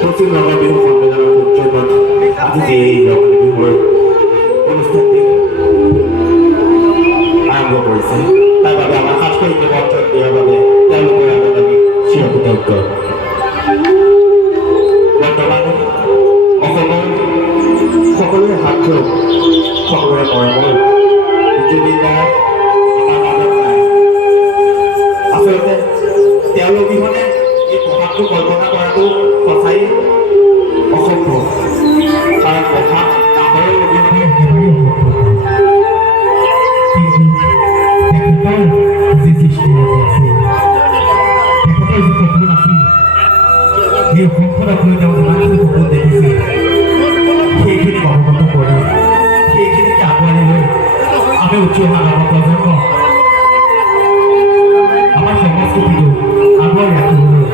পশ্চিম ৰঙা বিহু সন্মিলনৰ সূত্ৰপাত আজি যে এই ৰঙালী বিহুৰ অনুষ্ঠানটি আৰম্ভ কৰিছে তাৰ বাবে আমাৰ সাংস্কৃতিক নিমন্ত্ৰণ দিয়াৰ বাবে তেওঁলোকৰ আগত আমি চিৰকৃতজ্ঞ। বৰ্তমান অসমৰ সকলোৰে হাত ধৰি সকলোৰে মৰমৰ জুবিন দা আমাৰ মাজত নাই। আচলতে তেওঁৰ অবিহনে এই প্ৰভাৱটো কল্পনা কৰাটো সঁচাই অসম্ভৱ, কাৰণ প্ৰভাৱ ডাঙৰৰ অবিহনে একেবাৰেই অসম্ভৱ। তেখেতৰ যি সৃষ্টি আছিল, তেখেতৰ যি সপোন আছিল, এই অসমখনক লৈ তেওঁ যিমানখিনি সপোন দেখিছিল সেইখিনিক অৱগত কৰি সেইখিনিকে আঁকোৱালি লৈ আমি উঠি অহা নৱপ্ৰজন্ম আমাৰ সংস্কৃতিটো আগুৱাই ৰাখিবলৈ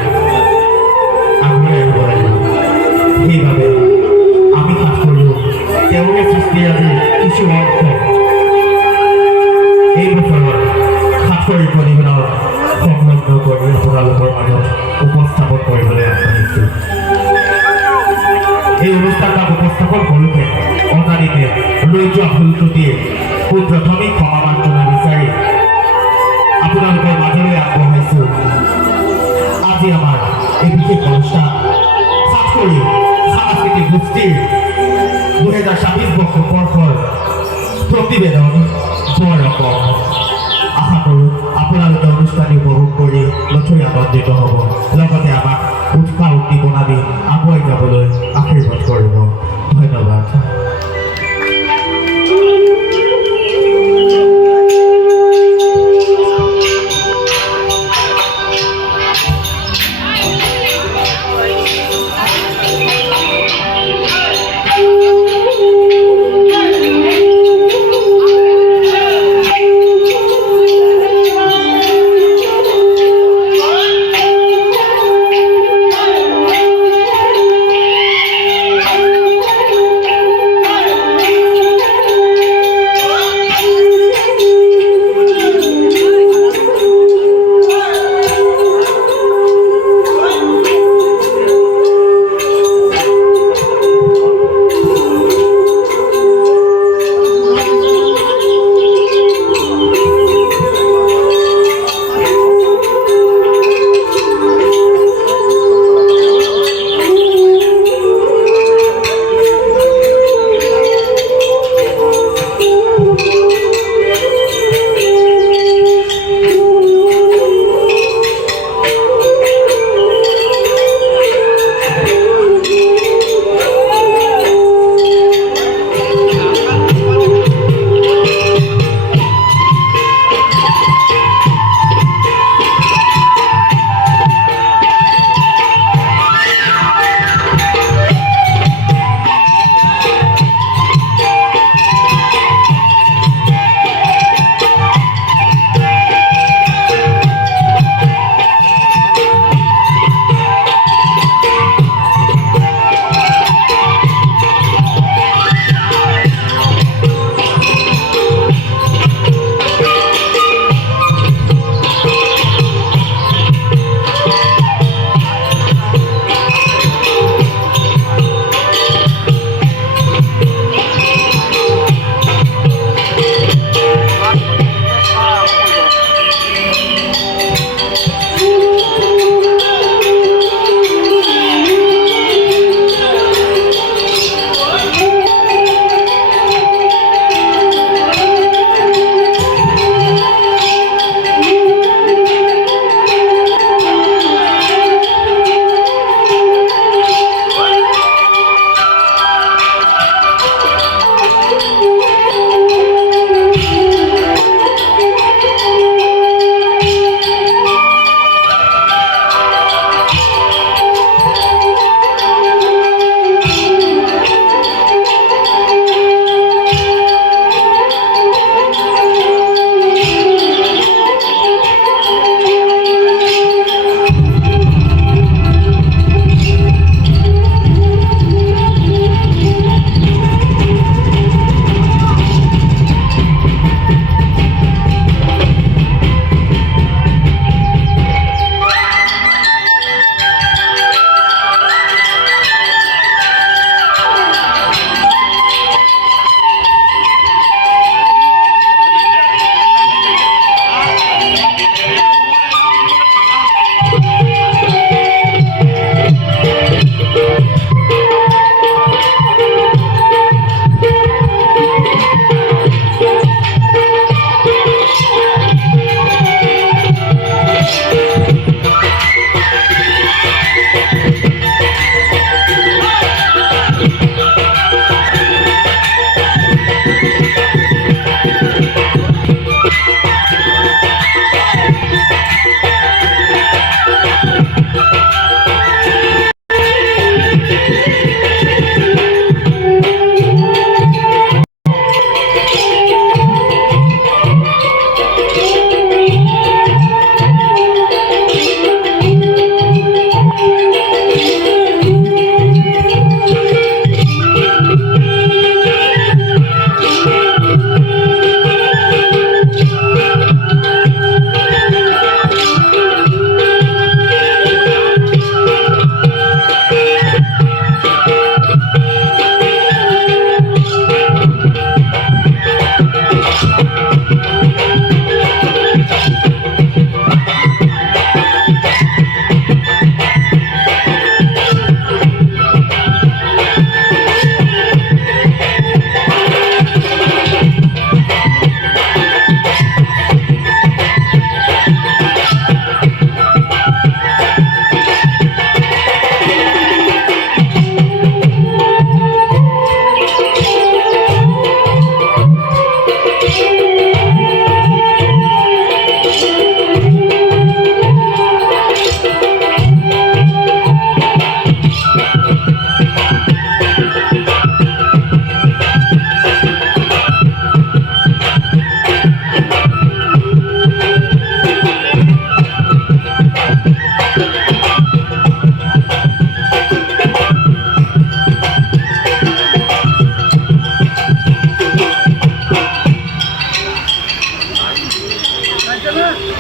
আনিব লাগিব। সেইবাবে আমি কাজ কৰিলোঁ তেওঁলোকে সৃষ্টি আজি কিছু অংশ এই বছৰৰ ৭০ প্ৰতিবেদনত সংলগ্ন কৰি আপোনালোকৰ মাজত উপস্থাপন কৰিবলৈ আগবাঢ়িছোঁ। এই অনুষ্ঠানক উপস্থাপন কৰোঁতে অজানিতে ৰৈ যোৱা ভুল ত্ৰুটিৰ সুপ্ৰথমেই ক্ষমা প্ৰাৰ্থনা বিচাৰি আপোনালোকৰ মাজলৈ আগবঢ়াইছোঁ আজি আমাৰ এই বিশেষ অনুষ্ঠান সাতসৰী সাংস্কৃতিক গোষ্ঠীৰ ২০২৬ বৰ্ষৰ প্ৰতিবেদন বৰ ৰকম। আশা কৰোঁ আপোনালোকে অনুষ্ঠানটি উপভোগ কৰি নথৈ আনন্দিত হ'ব, লগতে আমাক উৎসাহ উদ্দীপনা দি আগুৱাই যাবলৈ আশীৰ্বাদ কৰিব। ধন্যবাদ।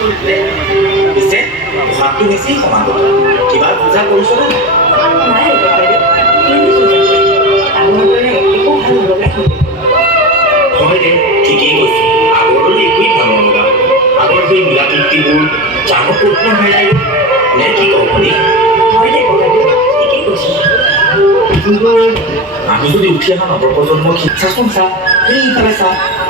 কৰিলে পিছে ভাতটো বেছি সমান কথা কিবা পূজা কৰিছনে নাই আগৰ দৰে একো ভাল নলগা হয় দে ঠিকেই কৈছো আগৰ একোৱেই ভাল নলগা আগৰ সেই মিলা প্ৰীতিবোৰ জানো ক'তনো হেৰাই গ'ল নে কি কওঁ শুনি হয় দে ঠিকেই কৈছো আমি যদি উঠি অহা নৱপ্ৰজন্মক চাচোন চা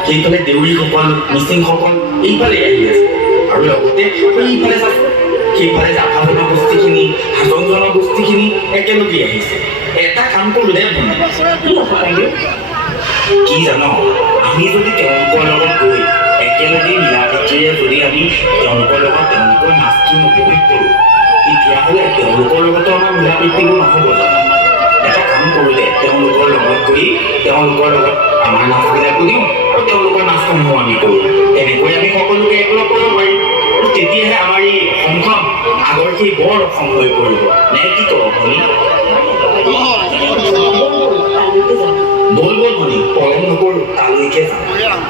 সেইফালে দেউৰীসকল মিচিংসকল এইফালে আহি আছে আৰু লগতে সেইফালে চাচোন সেইফালে জাভা জনগোষ্ঠীখিনি হাজং জনগোষ্ঠীখিনি একেলগে আহিছে এটা কাম কৰোঁ দে কি জানো আমি যদি তেওঁলোকৰ লগত গৈ একেলগে মিলা প্ৰীতিৰে যদি আমি তেওঁলোকৰ লগত তেওঁলোকৰ নাচটো উপভোগ কৰোঁ তেতিয়াহ'লে তেওঁলোকৰ লগতো আমাৰ মিলা প্ৰীতিবোৰ নহ'ব জানো এটা কাম কৰোঁ দে তেওঁলোকৰ লগত গৈ তেওঁলোকৰ লগত আমাৰ নাচবিলাকো দিওঁ আৰু তেওঁলোকৰ নাচসমূহ আমি কৰোঁ তেনেকৈ আমি সকলোকে একলগ কৰিব পাৰিম আৰু তেতিয়াহে আমাৰ এই অসমখন আগৰ সেই বৰ অসম হৈ পৰিব নে কি কওঁ আপুনি বল ভনী পলম নকৰোঁ তালৈকে যাম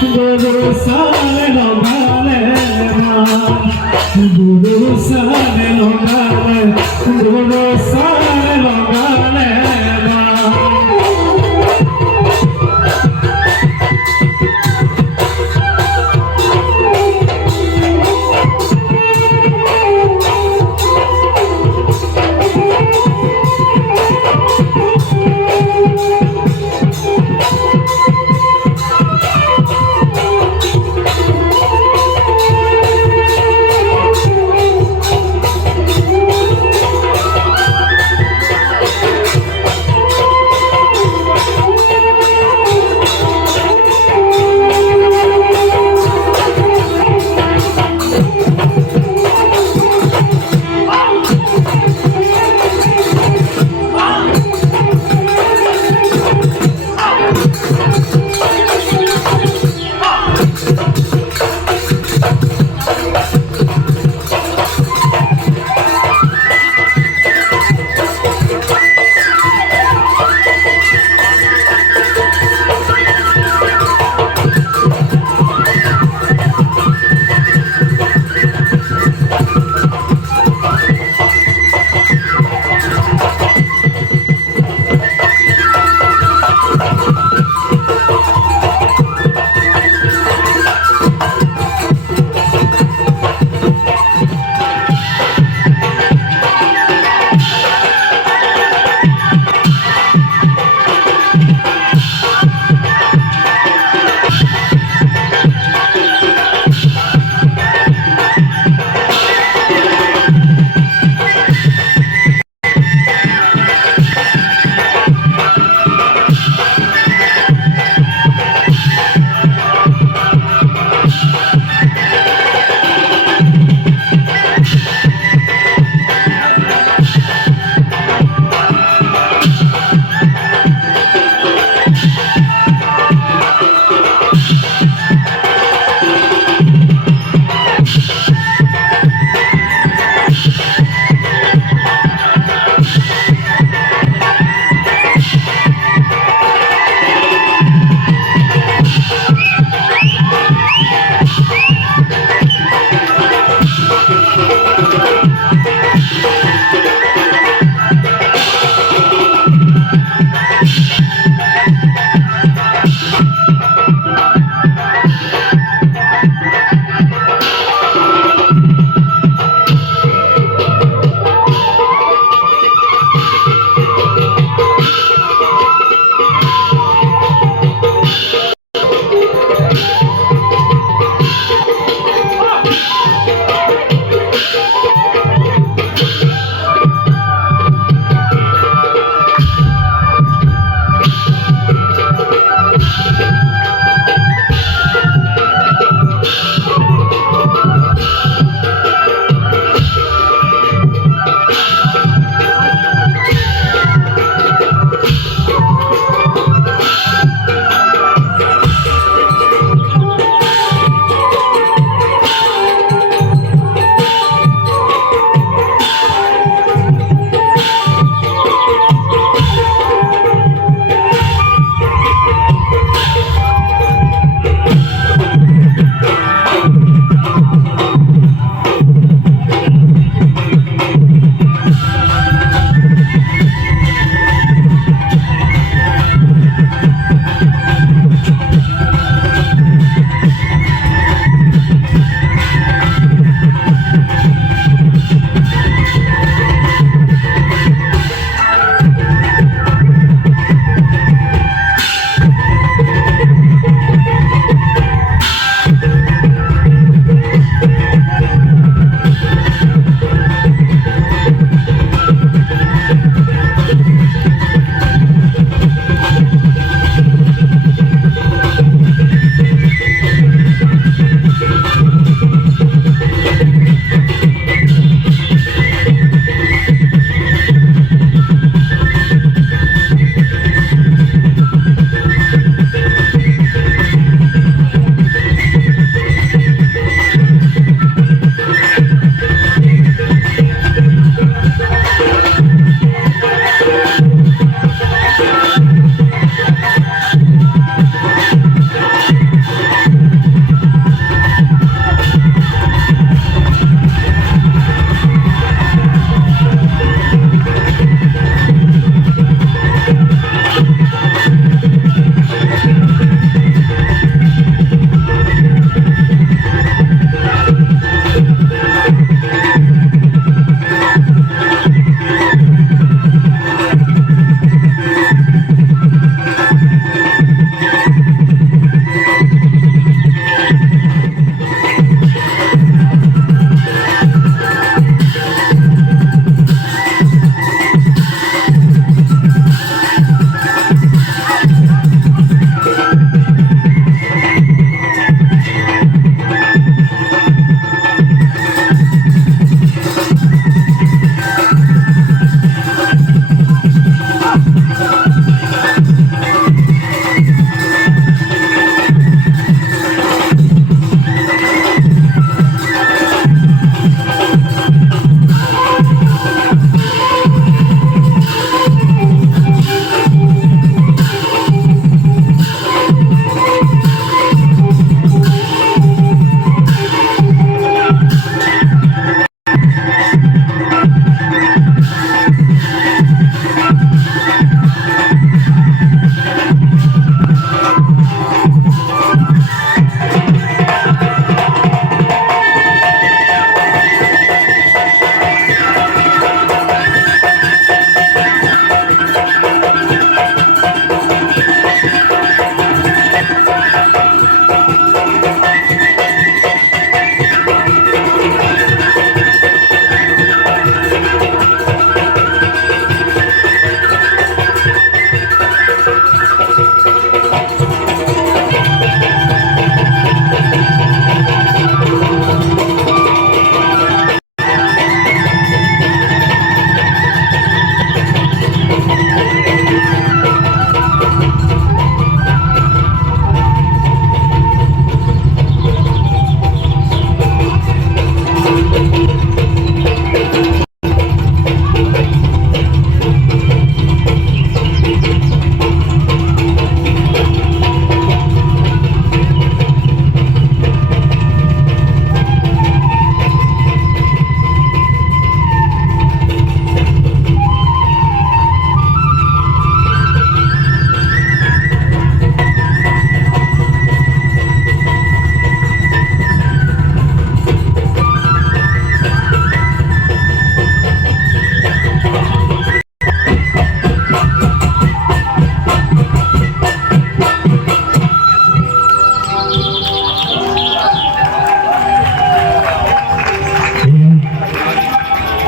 Guru Sale Logale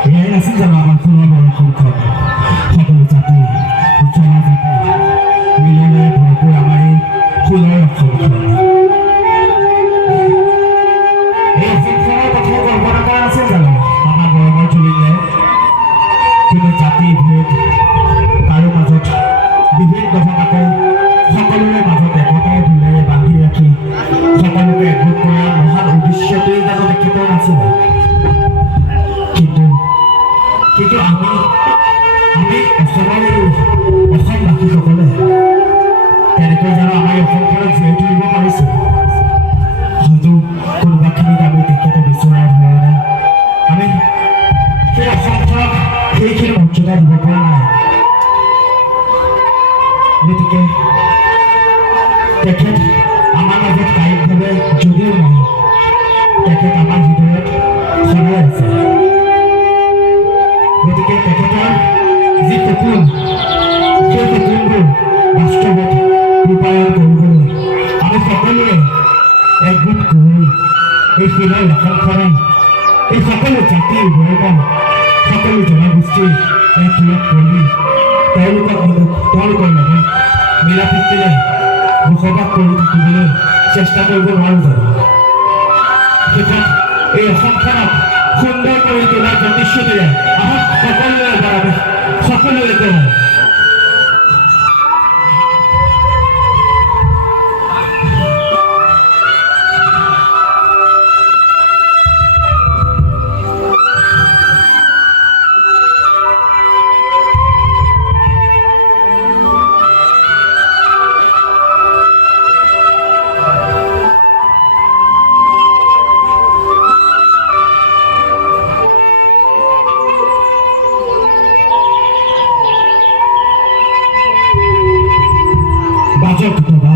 এয়াই আছিল জানো আমাৰ ফুলৰ বৰষুণখন সকলো জাতি জনজাতি মিলনে ভৰপূৰ আমাৰ এই ফুলৰ অসমখন এই অসমখনৰ কথা কল্পনা কৰা নাছিল জানো আমাৰ গৌৰৱৰ তুলিলে কোনো জাতি ভেদ কাৰো মাজত বিভেদ নথকাকৈ সকলোৰে মাজত একতাৰ ধূলেৰে বান্ধি ৰাখি সকলোকে একগোট কৰাৰ মহান উদ্দেশ্যটোৱেই জানো তেখেতৰ নাছিল কিন্তু আমি অসমৰ অসমবাসীসকলে তেনেকৈ জানো আমাৰ অসমখনক জীয়াই তুলিব পাৰিছোঁ হয়তো কোনোবাখিনিত আমি তেখেতে বিচৰাৰ ধৰণে আমি সেই অসমখনক সেইখিনি মৰ্যাদা দিব পৰা নাই গতিকে তেখেত আমাৰ মাজত কায়িকভাৱে যদিও নহয় তেখেত আমাৰ হৃদয়ত সদায় আছে গতিকে তেখেতৰ যি সপোন সেই সপোনবোৰ বাস্তৱত ৰূপায়ণ কৰিবলৈ আমি সকলোৱে একগোট কৰি এই শিলৰ অসমখনক এই সকলো জাতি বৰ্ণ সকলো জনগোষ্ঠীৰ এক লগ কৰি তেওঁলোকৰ লগত মিলা প্ৰীতিৰে বসবাস কৰি থাকিবলৈ চেষ্টা কৰিব নোৱাৰোঁ জানো শেষত এই অসমখনক সুন্দৰ কৰি তোলাৰ প্ৰতিশ্ৰুতিৰে আমাক সকলোৰে বাবে সকলোৱে কওঁ বাজক দবা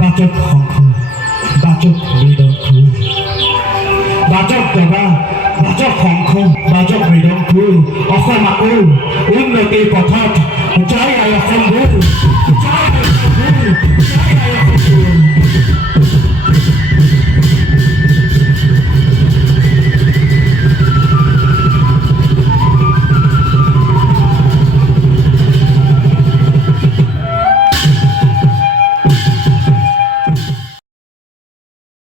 বাজক শংখ বাজক মৃদংখুৰ বাজক দবা বাজক শংখ বাজক মৃদংখুৰ অসম আকৌ উন্নতিৰ পথত